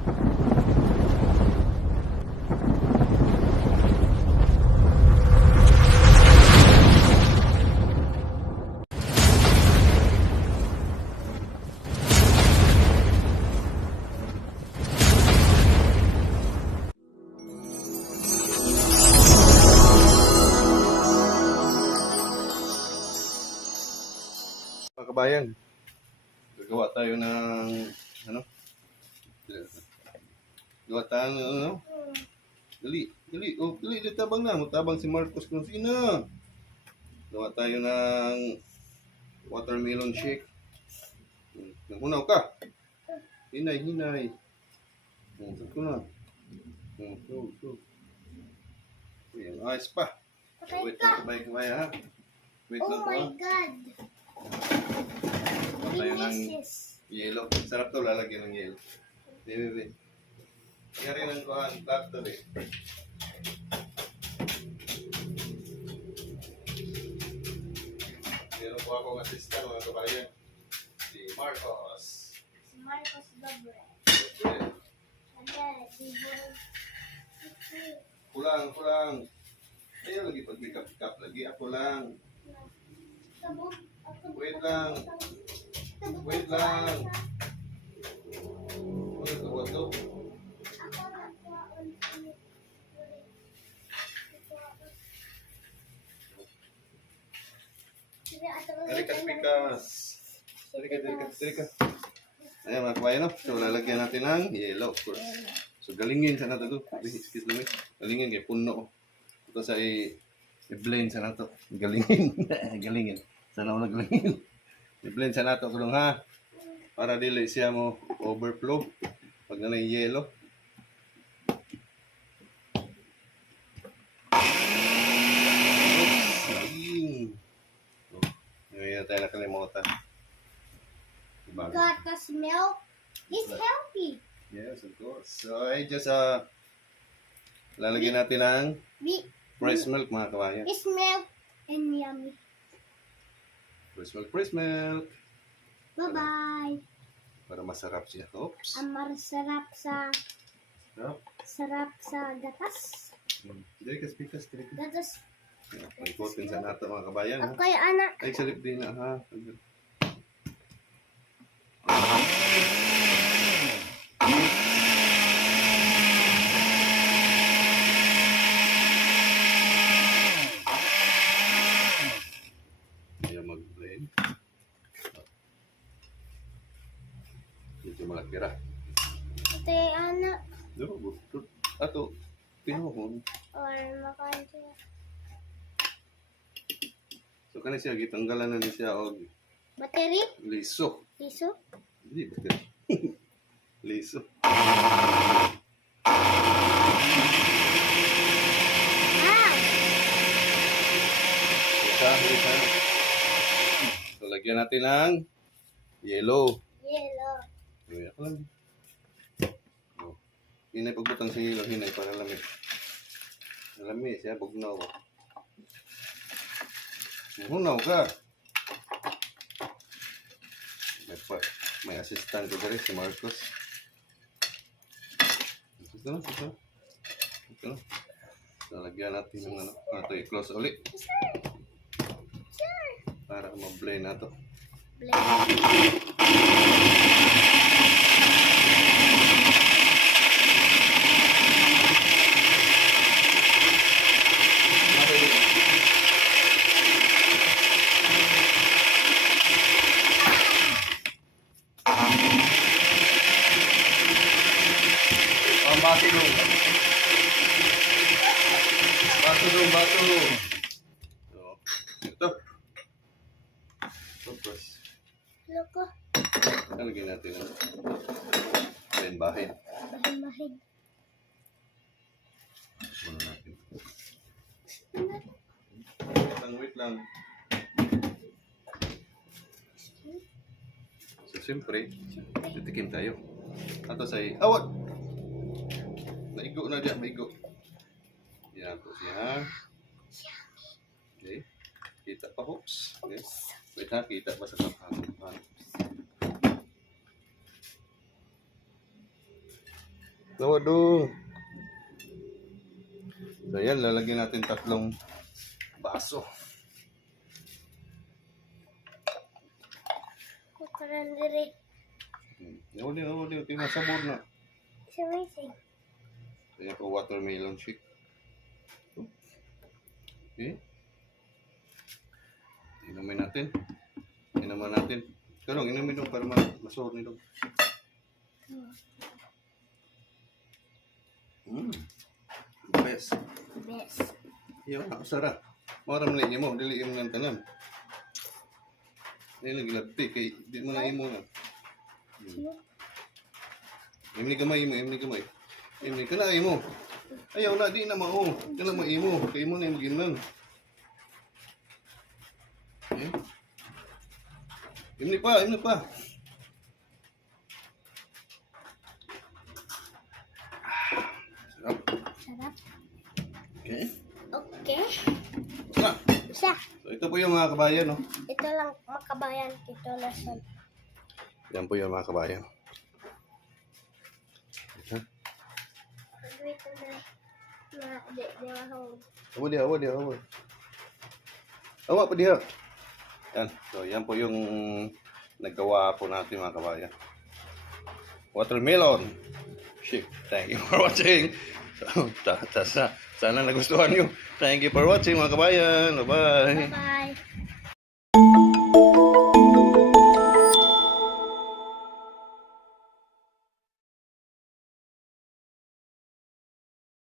Mga kabayan, gagawa tayo ng gawa tayo ng dali, tabang na, mutabang si Marcos Consina. Gawa tayo ng watermelon shake. Nangunaw ka. Hinay. Saan ko na? So. Ayan, ayos pa. Wait lang, kabay ha. Wait lang po. Oh my God! Tayo ng yellow. Sarap to, lalagyan ng yellow. Bebe. Kaya rin ang kuhan, plato eh. Meron po akong assistant, mga kabayan. Si Marcos. Si Marcos Dobre. Kulang. Ayaw lagi pag may kap lagi. Ako lang. Wait lang. Wato. Terika. Ayan mga kabayan, no? So lalagyan natin ng yellow, of course. So galingin sa nato to. Excuse me. Galingin kay puno. Ito sa i-blend sa nato. Galingin. Sana ako naglingin. I-blend sa nato kulong ha. Para dili siya mo overflow pag nanay yellow. Ngayon tayo nakalimutan. Gatas milk is healthy. Yes, of course. So I just lalagyan natin ng fresh milk mga kabayan. It's milk and yummy. Fresh milk. Bye-bye. Para masarap siya. Oops. Sarap sa gatas. Dili ka speakers. Gatas. May coating sa nato mga kabayan. Ha? Okay, anak. Ay, salip din na ha. Ayan mag-blend. Ito malakira. Ito anak. Ato, pinuhon. Or makain siya. So kani siya gitanggalan na ni siya og Battery? liso. Liso? Hindi ba? Liso. Isa. So lagyan natin ng yellow. Ayan ko lang. Oh. Hinay pagbutang sa yellow, hinay para lamig. Lamig siya, bugnaw. Hunaw ka. May assistant ko dali si Marcos. Ito na. So, lagyan natin ng ito i-close ulit. Para ma-blend na ito. Bato. So, ito. Tapos, Loko. lalagyan natin ang bahin. Bahin. Muna natin. Wait lang. So, siyempre, titikin tayo. Ato say, awat! Naigo na dyan, maigo. Yan po siya. Okay. Kita pa, hoops. Okay. Wait ha, kita pa sa kapahang. Gawa dong. So yan, lalagyan natin 3 baso. Kukuran diri. Gawa din. Tingnan sabor na. Sa amazing. So yan po, watermelon shake. Okay. Inumin natin. Kalong, inumin dong para masahor nito. Best. Best. Yung sarap. Maram na mo, dili mo ng tanan. Dili gilabti kay di mo na imo na. Imni gamay. Imni kana imo. Ayaw na di na mao. Kana mo imo, kay imo na imo ginan. Eh? Imni pa. Sarap. Sarap. Okay. Okay. Na. Isa. So ito po yung mga kabayan, no? Ito lang makabayan. Ito lasan. Yan po yung mga kabayan. Wait a minute. Di mahawag. Awa dia. Awa pa diha. Yan. So, yan po yung nagawa po natin mga kabayan. Watermelon. Shit. Thank you for watching. So, sana nagustuhan nyo. Thank you for watching mga kabayan. Bye-bye. Bye-bye.